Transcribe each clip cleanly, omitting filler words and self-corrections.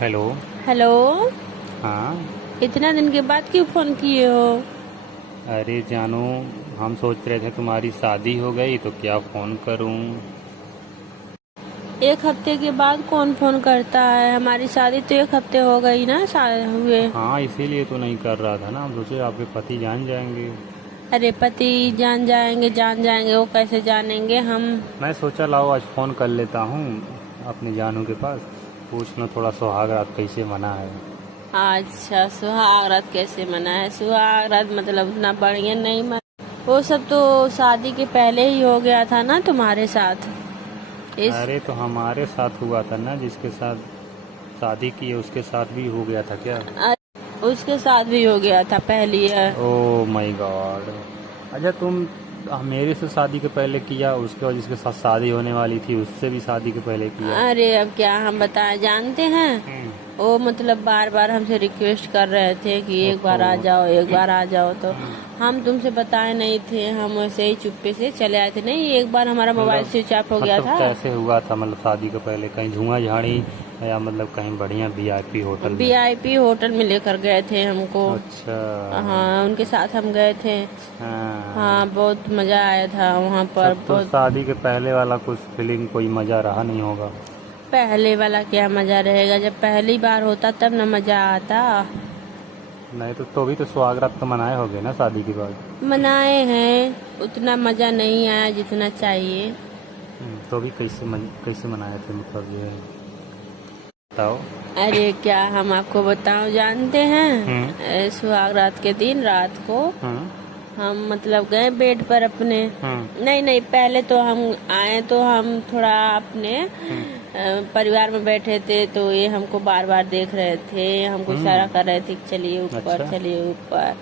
Hello. Hello. हाँ। इतना दिन के बाद क्यों फोन किए हो? अरे जानू, हम सोच रहे थे तुम्हारी शादी हो गई तो क्या फ़ोन करूं। एक हफ्ते के बाद कौन फोन करता है? हमारी शादी तो एक हफ्ते हो गई ना हुए। हाँ, इसीलिए तो नहीं कर रहा था ना, हम सोचे आपके पति जान जाएंगे। अरे पति जान जाएंगे जान जाएंगे, वो कैसे जानेंगे हम? मैं सोचा लाओ आज फ़ोन कर लेता हूँ अपनी जानू के पास, पूछना थोड़ा सुहाग रात कैसे मना है। अच्छा, सुहाग रात कैसे मना है? सुहाग रात मतलब उतना बढ़िया नहीं मना। वो सब तो शादी के पहले ही हो गया था ना तुम्हारे साथ। इस अरे तो हमारे साथ हुआ था ना, जिसके साथ शादी की है उसके साथ भी हो गया था क्या? उसके साथ भी हो गया था पहली है। Oh my God. अच्छा तुम मेरे से शादी के पहले किया, उसके बाद जिसके साथ शादी होने वाली थी उससे भी शादी के पहले किया। अरे अब क्या हम बताएं, जानते हैं। वो मतलब बार बार हमसे रिक्वेस्ट कर रहे थे कि एक बार आ जाओ, एक बार आ जाओ, तो हम तुमसे बताए नहीं थे। हम वैसे ही चुप्पे से चले आए थे। नहीं, एक बार हमारा मोबाइल स्विच ऑफ हो गया था। कैसे हुआ था मतलब शादी के पहले कहीं धुआं झाड़ी या मतलब कहीं बढ़िया वीआईपी होटल में? वीआईपी होटल में लेकर गए थे हमको। अच्छा। हाँ, उनके साथ हम गए थे। हाँ, बहुत मजा आया था वहाँ पर। तब तो बहुत। शादी के पहले वाला कुछ फीलिंग कोई मजा रहा नहीं होगा। पहले वाला क्या मजा रहेगा? जब पहली बार होता तब न मजा आता। नहीं तो भी तो सुहागरात तो मनाए होगे ना शादी के बाद? मनाए हैं, उतना मजा नहीं आया जितना चाहिए। तो भी कैसे मनाए थे मतलब ये बताओ। अरे क्या हम आपको बताओ, जानते हैं? सुहाग रात के दिन रात को हम मतलब गए बेड पर अपने। नहीं नहीं, पहले तो हम आए तो हम थोड़ा अपने परिवार में बैठे थे, तो ये हमको बार बार देख रहे थे, हमको इशारा कर रहे थे कि चलिए ऊपर। अच्छा। चलिए ऊपर।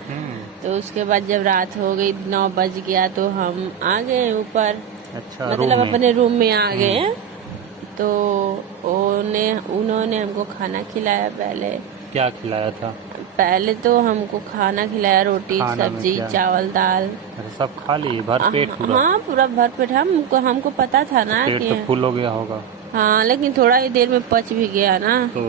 तो उसके बाद जब रात हो गई, 9 बज गया, तो हम आ गए ऊपर। अच्छा, मतलब अपने रूम में आ गए। तो उन्होंने हमको खाना खिलाया पहले। क्या खिलाया था? पहले तो हमको खाना खिलाया, रोटी खाना में सब्जी क्या? चावल दाल। अच्छा, सब खा लिए भर पेट पूरा? हाँ, पूरा भरपेट। हमको पता था तो ना पेट कि तो फुल हो गया होगा। हाँ, लेकिन थोड़ा ही देर में पच भी गया ना। तो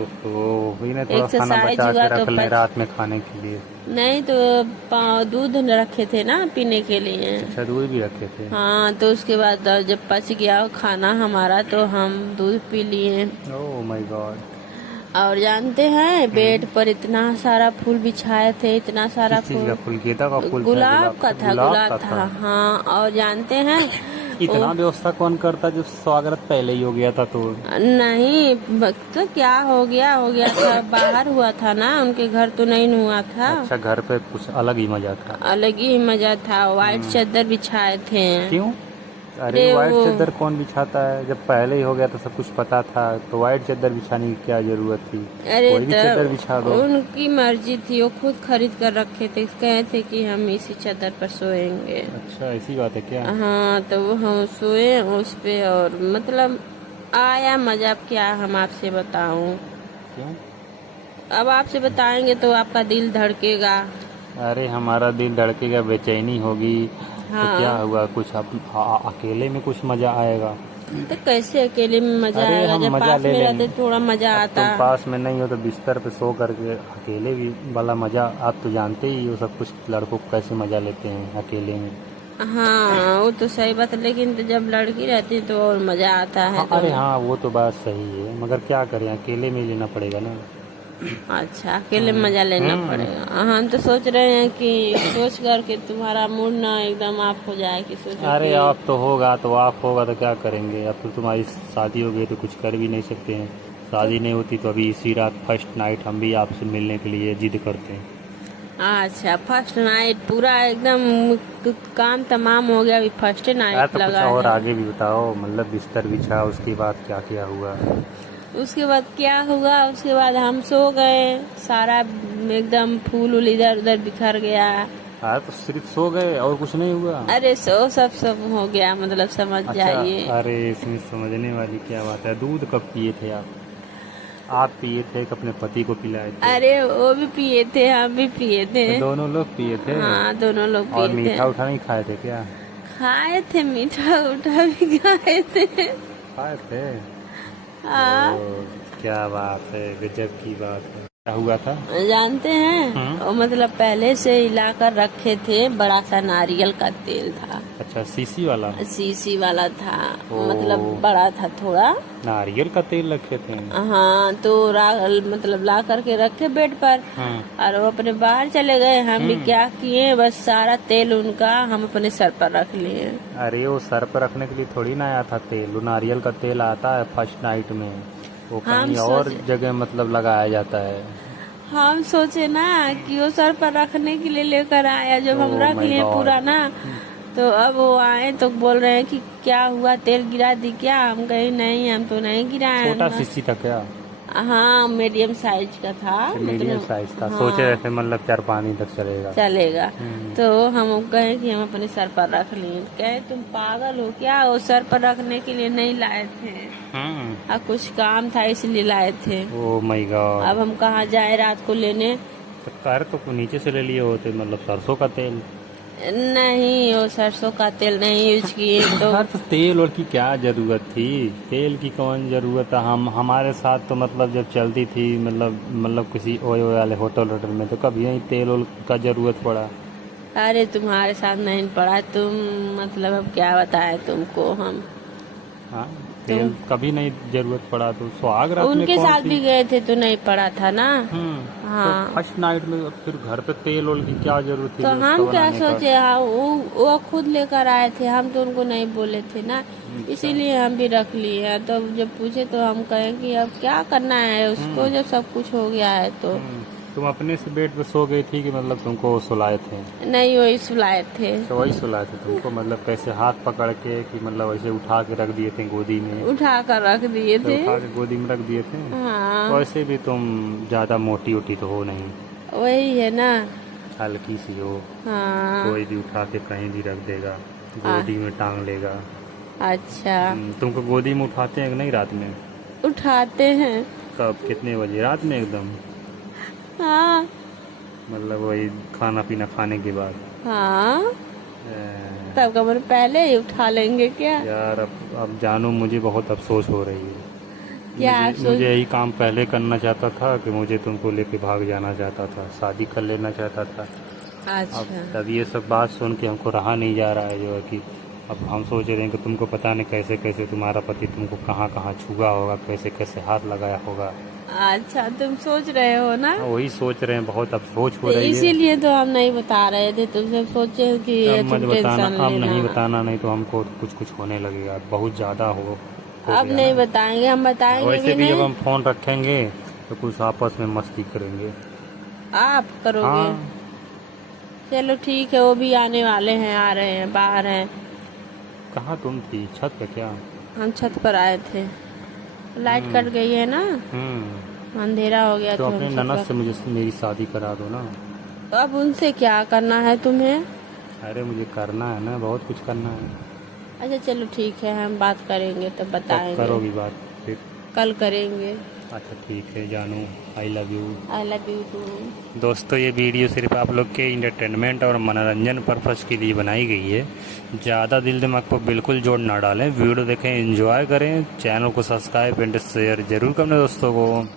वही ना, थोड़ा खाना एक्सरसाइज बचा हुआ के तो रख लें पच। रात में खाने के लिए। नहीं तो दूध रखे थे ना पीने के लिए। अच्छा, दूध भी रखे थे? हाँ, तो उसके बाद जब पच गया खाना हमारा, तो हम दूध पी लिए। Oh my God. और जानते हैं, बेड पर इतना सारा फूल बिछाए थे, इतना सारा किस चीज का फूल। फूल? गेंदा का फूल था? गुलाब का था, गुलाब गुलाब का था। हाँ, और जानते हैं इतना व्यवस्था कौन करता जब स्वागत पहले ही हो गया था तो? नहीं, तो क्या हो गया था, बाहर हुआ था ना, उनके घर तो नहीं हुआ था। अच्छा, घर पे कुछ अलग ही मजा था। अलग ही मजा था। व्हाइट चादर बिछाए थे। क्यों? अरे अरे व्हाइट वो चादर कौन बिछाता है? जब पहले ही हो गया तो सब कुछ पता था, तो व्हाइट चादर बिछाने की क्या जरूरत थी? अरे कोई भी चादर बिछा तो दो। उनकी मर्जी थी, वो खुद खरीद कर रखे थे, कहे थे कि हम इसी चादर पर सोएंगे। अच्छा, ऐसी बात है क्या? हाँ, तो वो हम सोए उस पे, और मतलब आया मजा। अब क्या हम आपसे बताऊं? क्यों? अब आपसे बताएंगे तो आपका दिल धड़केगा। अरे हमारा दिल धड़केगा, बेचैनी होगी। तो क्या हाँ, हुआ, कुछ अकेले में कुछ मजा आएगा? तो कैसे अकेले में मजा अरे आएगा? हम जब मजा पास ले में लेंगे। रहते थोड़ा मजा अब आता। तुम पास में नहीं हो तो बिस्तर पे सो करके अकेले भी वाला मजा आप तो जानते ही हो, सब कुछ लड़कों को कैसे मजा लेते हैं अकेले में। हाँ, वो तो सही बात है, लेकिन तो जब लड़की रहती है तो और मजा आता है। हाँ, अरे हाँ, वो तो बात सही है, मगर क्या करें, अकेले में ही लेना पड़ेगा ना। अच्छा, अकेले में मजा लेना पड़ेगा। हम तो सोच रहे हैं कि सोच करके तुम्हारा मूड ना एकदम ऑफ हो जाए, कि सोचो अरे कि आप तो होगा तो आप होगा तो क्या करेंगे, अब तो तुम्हारी शादी हो गई तो कुछ कर भी नहीं सकते हैं। शादी नहीं होती तो अभी इसी रात फर्स्ट नाइट हम भी आपसे मिलने के लिए जिद करते हैं। अच्छा, फर्स्ट नाइट पूरा एकदम काम तमाम हो गया, अभी फर्स्ट यार नाइट तो कुछ लगा और है। आगे भी बताओ, मतलब बिस्तर बिछा उसके बाद क्या क्या हुआ? उसके बाद क्या हुआ? उसके बाद हम सो गए, सारा एकदम फूल उल इधर उधर बिखर गया। यार तो सिर्फ सो गए और कुछ नहीं हुआ? अरे सब हो गया, मतलब समझ अच्छा। जाइए। अरे इसमें समझने वाली क्या बात है, दूध कब पिए थे आप? आप पिए थे कि अपने पति को पिलाए थे? अरे वो भी पिए थे, हम भी पिए थे। तो दोनों लोग पिए थे? हाँ, दोनों लोग और पिए थे। मीठा उठा नहीं खाए थे क्या? खाए थे, मीठा उठा भी खाए थे। खाए थे? हाँ। ओ, क्या बात है, गजब की बात है। क्या हुआ था? जानते हैं, वो मतलब पहले से हिला कर रखे थे, बड़ा सा नारियल का तेल था। अच्छा, सीसी वाला? सीसी वाला था, ओ। मतलब बड़ा था थोड़ा। नारियल का तेल रखे थे? हाँ, तो मतलब ला करके रखे बेड पर। और वो अपने बाहर चले गए, हम भी क्या किए, बस सारा तेल उनका हम अपने सर पर रख लिए। अरे वो सर पर रखने के लिए थोड़ी ना आया था तेल, वो नारियल का तेल आता है फर्स्ट नाइट में, वो कहीं और जगह मतलब लगाया जाता है। हम सोचे ना कि वो सर पर रखने के लिए लेकर आया, जब हम रख लिए पूरा ना, तो अब वो आए तो बोल रहे हैं कि क्या हुआ, तेल गिरा दी क्या? हम कहे नहीं, हम तो नहीं गिराए। छोटा सीसी था क्या? हाँ, मीडियम साइज का था। मीडियम साइज था। हाँ। सोचे रहे मतलब 4 पानी तक चलेगा। तो हम कहे कि हम अपने सर पर रख लिए। कहे तुम पागल हो क्या, वो सर पर रखने के लिए नहीं लाए थे, और कुछ काम था इसलिए लाए थे। Oh my God. अब हम कहाँ जाए रात को लेने? तो कार तो नीचे से ले लिए होते, मतलब सरसों का तेल? नहीं, वो सरसों का तेल नहीं यूज किए। तो तेल और की क्या जरूरत थी? तेल की कौन जरूरत है? हम हमारे साथ तो मतलब जब चलती थी, मतलब किसी ओए वाले होटल में, तो कभी यही तेल ओल का जरूरत पड़ा? अरे तुम्हारे साथ नहीं पड़ा, तुम मतलब अब क्या बताए तुमको हम। हाँ, तेल कभी नहीं जरूरत पड़ा तो सुहाग रात में उनके साथ भी गए थे तो नहीं पड़ा था ना। हाँ, तो फर्स्ट नाइट में फिर घर पे तेल ओल की क्या जरूरत थी? तो हम क्या सोचे, हाँ वो खुद लेकर आए थे, हम तो उनको नहीं बोले थे ना, इसीलिए हम भी रख लिए। तो जब पूछे तो हम कहे कि अब क्या करना है उसको, जब सब कुछ हो गया है तो। तुम अपने से बेड पे सो गई थी कि मतलब तुमको सुलाए थे? नहीं, वही सुलाए थे। तो वही सुलाए थे तुमको, मतलब कैसे हाथ पकड़ के कि मतलब ऐसे उठा के रख दिए थे गोदी में? उठा कर रख दिए थे। उठा के गोदी में रख दिए थे। हाँ। वैसे भी तुम ज्यादा मोटी उठी तो हो नहीं, वही है ना, हल्की सी हो। हाँ। कोई भी उठा के कहीं भी रख देगा, गोदी में टांग लेगा। अच्छा, तुमको गोदी में उठाते हैं कि नहीं रात में? उठाते हैं। कब, कितने बजे? रात में एकदम? हाँ, मतलब वही खाना पीना खाने के बाद? हाँ, तब कमर पहले ही उठा लेंगे क्या? यार अब जानो, मुझे बहुत अफसोस हो रही है। क्या मुझे यही काम पहले करना चाहता था कि मुझे तुमको लेके भाग जाना चाहता था, शादी कर लेना चाहता था। अच्छा। अब तब ये सब बात सुन के हमको रहा नहीं जा रहा है, जो है कि अब हम सोच रहे हैं कि तुमको पता नहीं कैसे कैसे तुम्हारा पति तुमको कहाँ कहाँ छुआ होगा, कैसे कैसे हाथ लगाया होगा। अच्छा, तुम सोच रहे हो ना? वही सोच रहे हैं, बहुत अफसोस हो रही है। इसीलिए तो हम नहीं बता रहे थे तुमसे, सोचे कि अब बताना, अब नहीं बताना, नहीं तो हमको कुछ होने लगेगा, बहुत ज्यादा हो अब नहीं बताएंगे, हम बताएंगे वैसे भी जब हम फोन रखेंगे तो कुछ आपस में मस्ती करेंगे। आप करोगे? हाँ। चलो ठीक है, वो भी आने वाले हैं, आ रहे हैं, बाहर हैं। कहाँ तुम थी? छत पे क्या? हम छत पर आए थे, लाइट कट गई है ना, अंधेरा हो गया। तो अपने ननद से मुझे मेरी शादी करा दो ना। अब उनसे क्या करना है तुम्हें? अरे मुझे करना है ना, बहुत कुछ करना है। अच्छा चलो ठीक है, हम बात करेंगे तो बताएंगे। करोगी बात फिर? कल करेंगे। अच्छा ठीक है जानू, I love you. I love you too. दोस्तों, ये वीडियो सिर्फ आप लोग के इंटरटेनमेंट और मनोरंजन पर्पज़ के लिए बनाई गई है। ज़्यादा दिल दिमाग को बिल्कुल जोड़ ना डालें, वीडियो देखें, एंजॉय करें, चैनल को सब्सक्राइब एंड शेयर जरूर करना दोस्तों को।